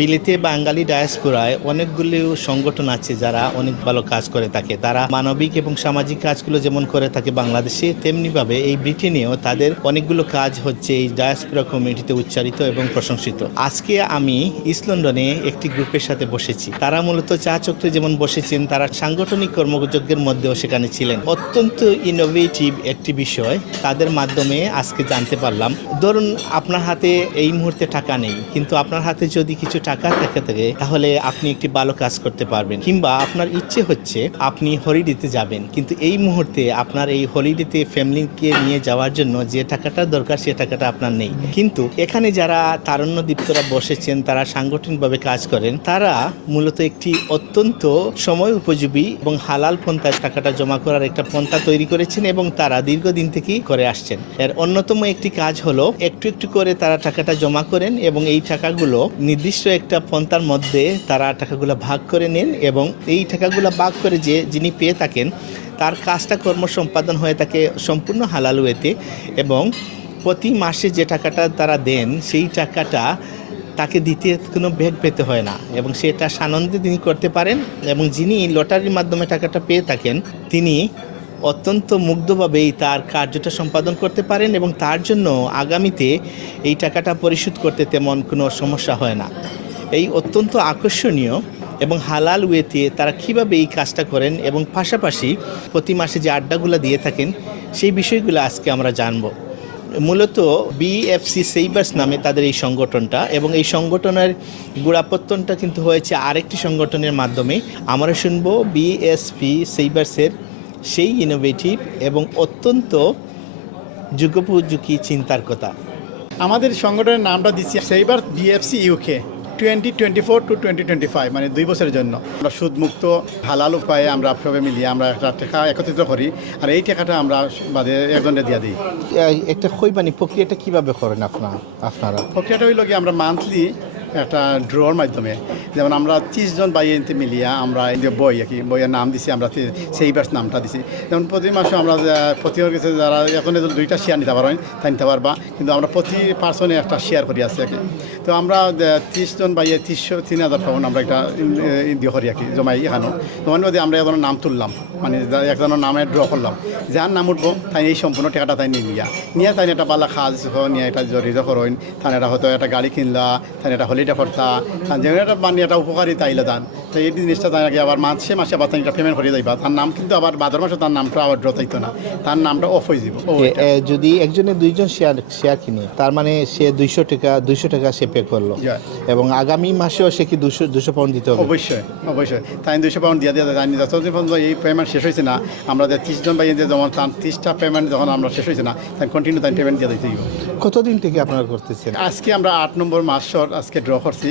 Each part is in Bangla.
বিলেতে বাঙালি ডায়াসপোরায় অনেকগুলো সংগঠন আছে যারা অনেক ভালো কাজ করে থাকে। তারা মানবিক এবং সামাজিক কাজগুলো যেমন করে থাকে বাংলাদেশে, তেমনিভাবে এই ব্রিটেনেও তাদের অনেকগুলো কাজ হচ্ছে এই ডায়াসপোরা কমিউনিটিতে উচ্চারিত এবং প্রশংসিত। আজকে আমি ইস্ট লন্ডনে একটি গ্রুপের সাথে বসেছি। তারা মূলত চা চক্রে যেমন বসেছেন, তারা সাংগঠনিক কর্মযজ্ঞের মধ্যেও সেখানে ছিলেন। অত্যন্ত ইনোভেটিভ একটি বিষয় তাদের মাধ্যমে আজকে জানতে পারলাম। ধরুন আপনার হাতে এই মুহূর্তে টাকা নেই, কিন্তু আপনার হাতে যদি কিছু টাকা থাকে তাহলে আপনি একটি ভালো কাজ করতে পারবেন, কিংবা আপনার ইচ্ছে হচ্ছে আপনি হলিডেতে যাবেন, কিন্তু এই মুহূর্তে আপনার এই হলিডেতে ফ্যামিলিকে নিয়ে যাওয়ার জন্য যে টাকাটা দরকার সে টাকাটা আপনার নেই। কিন্তু এখানে যারা তারুণ্যদীপ্তরা বসেছেন, তারা সাংগঠনিকভাবে কাজ করেন, তারা মূলত একটি অত্যন্ত সময় উপযোগী এবং হালাল পন্থায় টাকাটা জমা করার একটা পন্থা তৈরি করেছেন এবং তারা দীর্ঘদিন থেকেই করে আসছেন। এর অন্যতম একটি কাজ হলো একটু একটু করে তারা টাকাটা জমা করেন এবং এই টাকাগুলো নির্দিষ্ট একটা পন্থার মধ্যে তারা টাকাগুলো ভাগ করে নেন এবং এই টাকাগুলো ভাগ করে যিনি পেয়ে থাকেন তার কাজটা কর্ম সম্পাদন হয়ে থাকে সম্পূর্ণ হালাল ওয়েতে, এবং প্রতি মাসে যে টাকাটা তারা দেন সেই টাকাটা তাকে দিতে কোনো ব্যাগ পেতে হয় না এবং সেটা সানন্দে তিনি করতে পারেন। এবং যিনি লটারির মাধ্যমে টাকাটা পেয়ে থাকেন তিনি অত্যন্ত মুগ্ধভাবেই তার কার্যটা সম্পাদন করতে পারেন এবং তার জন্য আগামীতে এই টাকাটা পরিশোধ করতে তেমন কোনো সমস্যা হয় না। এই অত্যন্ত আকর্ষণীয় এবং হালাল ওয়েতে তারা কীভাবে এই কাজটা করেন এবং পাশাপাশি প্রতি মাসে যে আড্ডাগুলো দিয়ে থাকেন সেই বিষয়গুলো আজকে আমরা জানব। মূলত বিএফসি সেইবার্স নামে তাদের এই সংগঠনটা, এবং এই সংগঠনের গোড়াপত্তনটা কিন্তু হয়েছে আরেকটি সংগঠনের মাধ্যমে। আমরা শুনবো বিএসপি সেইবার্সের সেই ইনোভেটিভ এবং অত্যন্ত যুগোপযোগী চিন্তার কথা। আমাদের সংগঠনের নামটা দিচ্ছি সেইবার বিএফসি ইউকে 2024 to 2025, মানে 2 বছরের জন্য আমরা সুদমুক্ত হালাল উপায়ে আমরা সবাই মিলিয়ে আমরা একটা টাকা একত্রিত করি, আর এই টাকাটা আমরা বাদে একজনে দিয়ে দিই। একটা খৈবানি প্রক্রিয়াটা কিভাবে করেন আপনারা? প্রক্রিয়াটা হইল কি, আমরা মান্থলি একটা ড্রর মাধ্যমে, যেমন আমরা 30 জন বাইরে মিলিয়ে আমরা বই আর কি বইয়ের নাম দিছি, আমরা সেইবার্স নামটা দিছি। যেমন প্রতি মাসে আমরা প্রতি কাছে যারা এখন 2টা শেয়ার নিতে পারেন তাই নিতে পারবা, কিন্তু আমরা প্রতি পার্সনে একটা শেয়ার করি আছি আর কি। তো আমরা 30 জন বাইরে 3,000 পাউন্ড আমরা একটা দিয়ে করি আর কি জমাই এখানেও। তোমার মধ্যে আমরা এখন নাম তুললাম, মানে একজনের নামে ড্র করলাম, যার নাম উঠবো তাই এই সম্পূর্ণ টাকাটা তাই নিয়ে তাই একটা বালা খাজ নিয়ে এটা জড়িত করেন, তাই এটা হয়তো একটা গাড়ি কিনলা, তাই এটা হলিডে করতা, যেমন একটা মানে একটা উপকারী তাইলে দান। তো এই জিনিসটা তাই নাকি আবার মাসে আবার তাই একটা পেমেন্ট করে যাইবা, তার নাম কিন্তু আবার ভাদ্র মাসে তার নামটা আবার ড্র থাকতো না, তার নামটা অফ হয়ে যাব। যদি একজনে 2জন শেয়ার কিনে, তার মানে সে 200 টাকা সে পে করলো এবং আগামী মাসেও সে কি 200 পাউন্ড দিতে হবে? অবশ্যই তাই 200 পাউন্ড দিয়ে তাই যতদিন পর্যন্ত এই পেমেন্ট শেষ হয়েছে না, আমরা 30 জন বাইরে যেমন তার 30টা পেমেন্ট যখন আমরা শেষ হয়েছে না, তাই কন্টিনিউ তাই পেমেন্ট দিয়ে দিতে হবে। কতদিন থেকে আপনারা করতেছেন? আজকে আমরা 8 নম্বর মাসর আজকে ড্র করছি।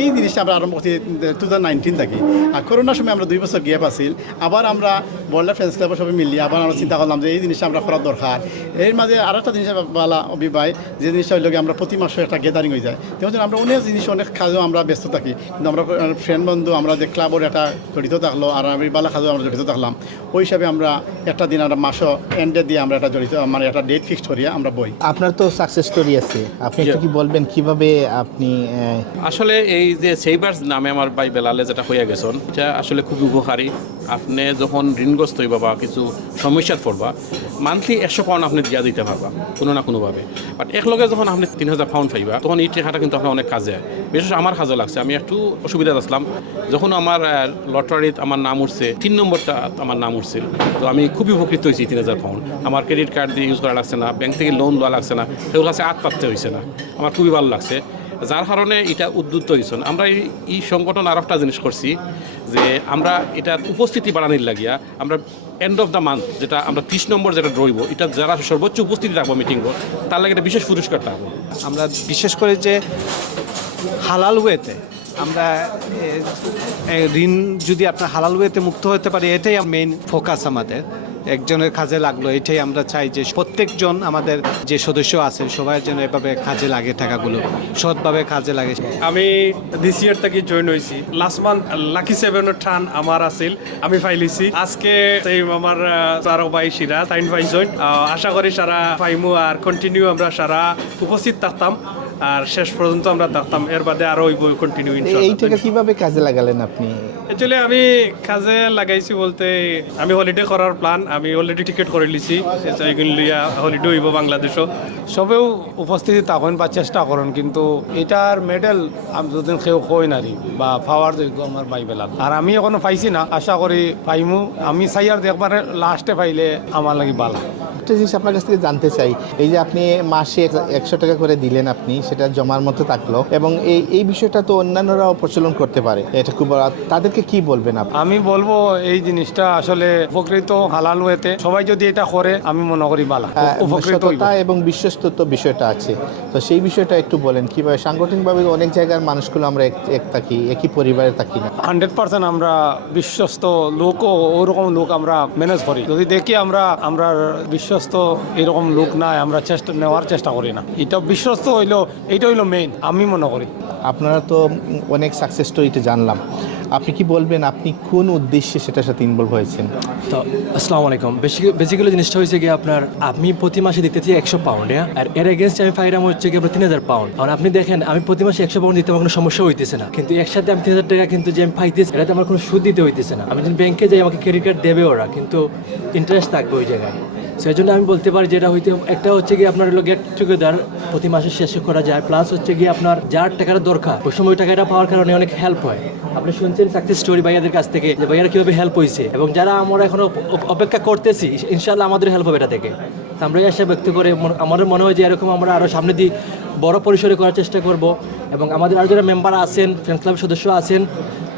এই জিনিসটা আমরা আরম্ভ করছি 2019 থাকি, আর করোনার সময় আমরা 2 বছর গ্যাপ আসিল, আবার আমরা বর্ল্ড ফ্রেন্ডস ক্লাবের সবাই মিলিয়ে আবার আমরা চিন্তা করলাম যে এই জিনিসটা আমরা করার দরকার। এর মাঝে আর একটা জিনিস বলা অভিবাই, যে জিনিসটা হইল আমরা প্রতি মাসে একটা গ্যাদারিং হয়ে যায়, তেমন আমরা অনেক কাজও আমরা ব্যস্ত থাকি, কিন্তু আমরা ফ্রেন্ড বন্ধু আমরা যে ক্লাবের একটা জড়িত থাকলো আর আমি বালা কাজও আমরা জড়িত থাকলাম, ওই হিসাবে আমরা একটা দিন আমরা মাসও এন্ডে দিয়ে আমরা একটা জড়িত মানে একটা ডেট ফিক্সড করিয়া আমরা বই। আপনার তো সাকসেস স্টোরি আছে, আপনি একটু কি বলবেন কিভাবে আপনি? আসলে এই যে সেইবার্স নামে আমার ভাই বেলালে যেটা হইয়া গেছেন, এটা আসলে খুব উপকারী। আপনি যখন ঋণগ্রস্ত হইবা বা কিছু সমস্যার পড়বা, মান্থলি 100 পাউন্ড আপনি দিয়া দিতে পারবা কোনো না কোনোভাবে। বাট একলগে যখন আপনি 3,000 পাউন্ড পাইবা, তখন এই টাকাটা কিন্তু আপনার অনেক কাজে হয়। বিশেষ আমার কাজে লাগছে, আমি একটু অসুবিধা আসলাম যখন আমার লটারিতে আমার নাম উঠছে, 3 নম্বরটা আমার নাম উঠছিল, তো আমি খুবই উপকৃত হয়েছি। 3,000 পাউন্ড আমার ক্রেডিট কার্ড দিয়ে ইউজ করা লাগছে না, ব্যাংক থেকে লোন দেওয়া লাগছে না, সেগুলো কাছে পাততে হয়েছে না, আমার খুবই ভালো লাগছে। যার কারণে এটা উদ্বুদ্ধ হয়েছেন। আমরা এই সংগঠন আর একটা জিনিস করছি যে আমরা এটার উপস্থিতি বাড়ানোর লাগিয়া আমরা এন্ড অফ দ্য মান্থ যেটা আমরা 30 নম্বর যেটা ড্রইব, এটা যারা সর্বোচ্চ উপস্থিতি থাকবো মিটিং, তার লাগে একটা বিশেষ পুরস্কার থাকবো। আমরা বিশেষ করে যে হালাল ওয়েতে আমরা ঋণ যদি আপনার হালাল ওয়েতে মুক্ত হতে পারে, এটাই মেইন ফোকাস আমাদের। একজনের কাজে লাগলো, এটাই আমরা চাই যে প্রত্যেকজন আমাদের যে সদস্য আছে সবাই যেন এভাবে কাজে লাগে, টাকাগুলো সৎভাবে কাজে লাগে। আমি দিস ইয়ার থেকে জয়েন হয়েছি। লাস্ট মান্থ লাকি 7 টান আমার আছিল, আমি ফাইলিছি। আজকে সেই আমার চারো ভাই সিরা টাইন পাইছেন। আশা করি সারা পাইমু আর কন্টিনিউ আমরা সারা উপস্থিত থাকতাম। আর শেষ পর্যন্ত আমরা থাকতাম, এর বাদে আরো ওই বই কন্টিনিউ এই টাকা কিভাবে কাজে লাগালেন আপনি? অ্যাকচুয়ালি আমি কাজে লাগাইছি বলতে আমি হলিডে করার প্ল্যান, আমি অলরেডি টিকিট করে লিছি, এইগুলো লইয়া হলিডে হইব বাংলাদেশও। সবেও উপস্থিতি থাকেন বা চেষ্টা করেন, কিন্তু এটার মেডেল আমি যদিন কেউ কই নারি বা পাওয়ার যোগ্য আমার ভাই বেলাল, আর আমি এখনো পাইছি না, আশা করি পাইমু। আমি চাই আর একবারে লাস্টে পাইলে আমার লাগি ভালো। একটা জিনিস আপনার কাছ থেকে জানতে চাই, এই যে আপনি মাসে 100 টাকা করে দিলেন, আপনি সেটা জমার মতো থাকলো, এবং এই বিষয়টা তো অন্যান্যরাও প্রচলন করতে পারে, এটা খুব তাদেরকে কি বলবেন আপনি? আমি বলবো এই জিনিসটা আসলে উপকৃত হালাল ওয়েতে সবাই যদি এটা করে আমি মনে করি ভালো উপকৃত হইব। সততা এবং বিশ্বস্তত বিষয়টা আছে, তো সেই বিষয়টা একটু বলেন কিভাবে সাংগঠনিকভাবে অনেক জায়গার মানুষগুলো আমরা এক থাকি, একই পরিবারে থাকি না। 100% আমরা বিশ্বস্ত লোকও ওরকম লোক আমরা ম্যানেজ করি। যদি দেখি আমরা বিশ্বস্ত এরকম লোক নাই, আমরা নেওয়ার চেষ্টা করি না। এটা বিশ্বস্ত এটা হইলো মেইন আমি মনে করি। আপনারা তো অনেক সাকসেস স্টোরিতে জানলাম, আপনি কি বলবেন আপনি কোন উদ্দেশ্যে সেটার সাথে ইনভলভ হয়েছেন? তো আসসালামু আলাইকুম। বেসিক্যালি জিনিসটা হয়েছে কি আপনার, আমি প্রতি মাসে দিতেছি 100 পাউন্ড, আর এর এগেনস্ট আমি ফাইরাম হচ্ছে কি আপনার 3000 পাউন্ড। আর আপনি দেখেন আমি প্রতি মাসে 100 পাউন্ড দিতে আমার কোনো সমস্যা হইতেছে না, কিন্তু একসাথে আমি 3000 টাকা কিন্তু যে আমি পাইতেছি এটাতে আমার কোনো সুদ দিতে হইতেছে না। আমি যদি ব্যাংকে যাই আমাকে ক্রেডিট কার্ড দেবে ওরা, কিন্তু ইন্টারেস্ট থাকবে ওই জায়গায়। সেই জন্য আমি বলতে পারি যেটা হইতে একটা হচ্ছে কি আপনার হলো গেট টুগেদার প্রতি মাসে শেষে করা যায়, প্লাস হচ্ছে কি আপনার যার টাকাটা দরকার ওই সময় টাকাটা পাওয়ার কারণে অনেক হেল্প হয়। আপনি শুনছেন সাকসেস স্টোরি ভাইয়াদের কাছ থেকে যে ভাইয়ারা কীভাবে হেল্প হয়েছে, এবং যারা আমরা এখনো অপেক্ষা করতেছি ইনশাআল্লাহ আমাদের হেল্প হবে এটা থেকে। তো আমরা এসে ব্যক্ত করে আমাদের মনে হয় যে এরকম আমরা আরও সামনে দিয়ে বড় পরিসরে করার চেষ্টা করব, এবং আমাদের আরও যারা মেম্বার আছেন, ফ্রেন্ডস ক্লাবের সদস্য আছেন,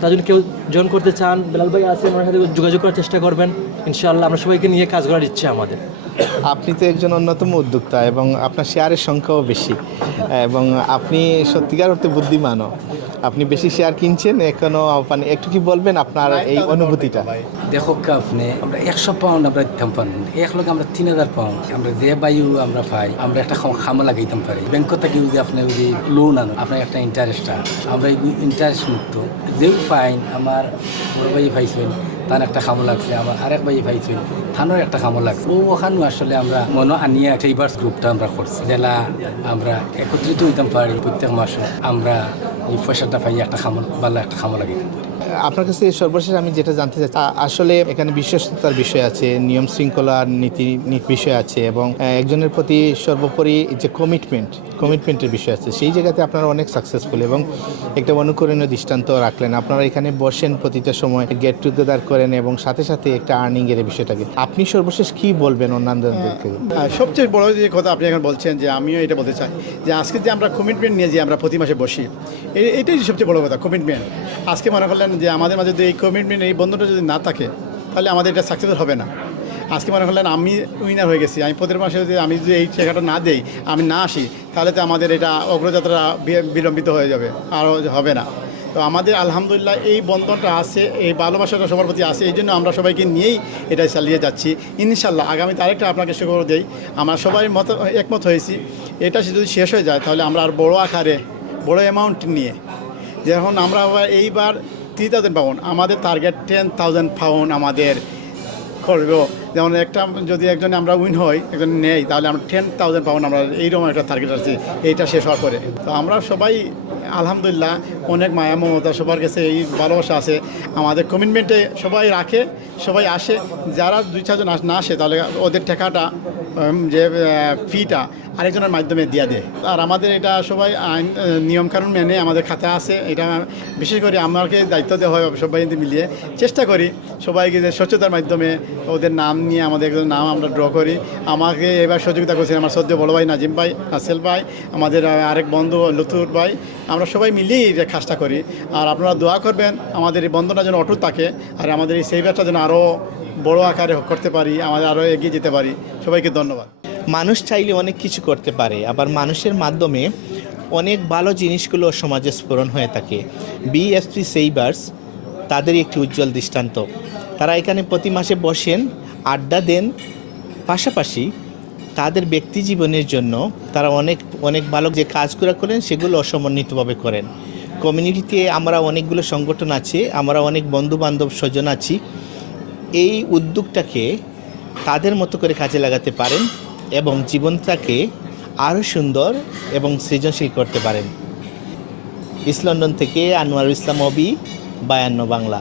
তার জন্য কেউ জয়েন করতে চান, বেলাল ভাই আছেন, ওনার সাথে যোগাযোগ করার চেষ্টা করবেন। ইনশাআল্লাহ আমরা সবাইকে নিয়ে কাজ করার ইচ্ছে আমাদের। আপনি তো একজন অন্যতম উদ্যোক্তা এবং আপনার শেয়ারের সংখ্যাও বেশি, এবং আপনি সত্যিকার অর্থে বুদ্ধিমানও। আপনি বেশি শেয়ার কিনছেন এখনো, মানে একটু কি বলবেন আপনার এই অনুভূতিটা? দেখো আপনি আমরা 100 পাউন্ড আমরা দিতাম পারেন, এক লোক আমরা 3000 পাউন্ড আমরা যে বায়ু আমরা পাই, আমরা একটা খামা লাগাইতাম পারি। ব্যাংক থেকে যদি আপনি যদি লোন আনো আপনার একটা ইন্টারেস্ট, আমরা এই ইন্টারেস্ট মুক্ত যে ফাইন। আমার বড় ভাই পাইছেন, তার একটা খামো লাগছে, আমার আরেক ভাই পাইছেন, থানোর একটা খামো লাগছে। ওখানে আসলে আমরা মনে আনিয়ে সেইবার্স গ্রুপটা আমরা করছি, জেলা আমরা একত্রিত হইতাম পারি। প্রত্যেক মাসে আমরা এই পয়সাটা পাই একটা খামো, ভালো একটা খামো লাগাইতাম পারি। আপনার কাছে সর্বশেষ আমি যেটা জানতে চাচ্ছি, আসলে এখানে বিশ্বস্ততার বিষয় আছে, নিয়ম শৃঙ্খলার নীতি বিষয় আছে, এবং একজনের প্রতি সর্বোপরি যে কমিটমেন্টের বিষয় আছে। সেই জায়গাতে আপনারা অনেক সাকসেসফুল এবং একটা অনুকরণীয় দৃষ্টান্ত রাখলেন। আপনারা এখানে বসেন, প্রতিটা সময় গেট টুগেদার করেন, এবং সাথে সাথে একটা আর্নিংয়ের বিষয়টাকে আপনি সর্বশেষ কি বলবেন অন্যান্যদেরকে? সবচেয়ে বড় যে কথা আপনি এখন বলছেন, যে আমিও এটা বলতে চাই যে আজকে যে আমরা কমিটমেন্ট নিয়ে যে আমরা প্রতি মাসে বসি, এটাই সবচেয়ে বড় কথা, কমিটমেন্ট। আজকে মনে করলেন যে আমাদের মাঝে যদি এই কমিটমেন্ট, এই বন্ধনটা যদি না থাকে, তাহলে আমাদের এটা সাকসেসফুল হবে না। আজকে মনে করলেন আমি উইনার হয়ে গেছি, আমি প্রতি মাসে যদি আমি যদি এই টাকাটা না দেই, আমি না আসি, তাহলে তো আমাদের এটা অগ্রযাত্রা বিলম্বিত হয়ে যাবে, আর হবে না। তো আমাদের আলহামদুলিল্লাহ এই বন্ধনটা আছে, এই ভালোবাসাটা সবার প্রতি আছে, এই জন্য আমরা সবাইকে নিয়েই এটা চালিয়ে যাচ্ছি। ইনশাল্লাহ আগামীতে আরেকটা আপনাকে সুখবর দেই, আমরা সবাই একমত হয়েছি, এটা যদি শেষ হয়ে যায় তাহলে আমরা আর বড় আকারে বড় অ্যামাউন্ট নিয়ে, যখন আমরা এইবার 3000 পাউন্ড, আমাদের টার্গেট 10,000 পাউন্ড আমাদের করব। যেমন একটা যদি একজনে আমরা উইন হই, একজন নেই, তাহলে আমরা 10,000 পাউন্ড আমরা এইরকম একটা টার্গেট আছে এইটা শেষ হওয়ার পরে। তো আমরা সবাই আলহামদুলিল্লাহ অনেক মায়া মমতা সবার কাছে এই ভালোবাসা আছে, আমাদের কমিটমেন্টে সবাই রাখে, সবাই আসে। যারা 2-4 জন না আসে তাহলে ওদের টাকাটা যে ফিটা আরেকজনের মাধ্যমে দিয়ে দেয়। আর আমাদের এটা সবাই আইন নিয়মকানুন মেনে আমাদের খাতা আছে, এটা বিশেষ করে আমাকে দায়িত্ব দেওয়া হয় সবাই মিলিয়ে। চেষ্টা করি সবাইকে যে স্বচ্ছতার মাধ্যমে ওদের নাম নিয়ে আমাদের একজন নাম আমরা ড্র করি। আমাকে এবার সহযোগিতা করছেন আমার সদ্য বড় ভাই নাজিম ভাই, রাসেল ভাই, আমাদের আরেক বন্ধু লুতুর ভাই, আমরা সবাই মিলিয়ে এই কাজটা করি। আর আপনারা দোয়া করবেন আমাদের এই বন্ধনটা যেন অটুট থাকে, আর আমাদের এই সেইবারটা যেন আরও বড় আকারে করতে পারি, আমাদের আরও এগিয়ে যেতে পারি। সবাইকে ধন্যবাদ। মানুষ চাইলে অনেক কিছু করতে পারে, আবার মানুষের মাধ্যমে অনেক ভালো জিনিসগুলো সমাজে স্ফুরণ হয়ে থাকে। বিএসপি সেইবার্স তাদের একটি উজ্জ্বল দৃষ্টান্ত। তারা এখানে প্রতি মাসে বসেন, আড্ডা দেন, পাশাপাশি তাদের ব্যক্তি জীবনের জন্য তারা অনেক ভালো যে কাজগুলো করেন সেগুলো অসমন্বিতভাবে করেন। কমিউনিটিতে আমরা অনেকগুলো সংগঠন আছে, আমরা অনেক বন্ধুবান্ধব স্বজন আছি। এই উদ্যোগটাকে তাদের মতো করে কাজে লাগাতে পারেন এবং জীবনটাকে আরও সুন্দর এবং সৃজনশীল করতে পারেন। ইস্ট লন্ডন থেকে আনোয়ারুল ইসলাম অবি, 52 বাংলা।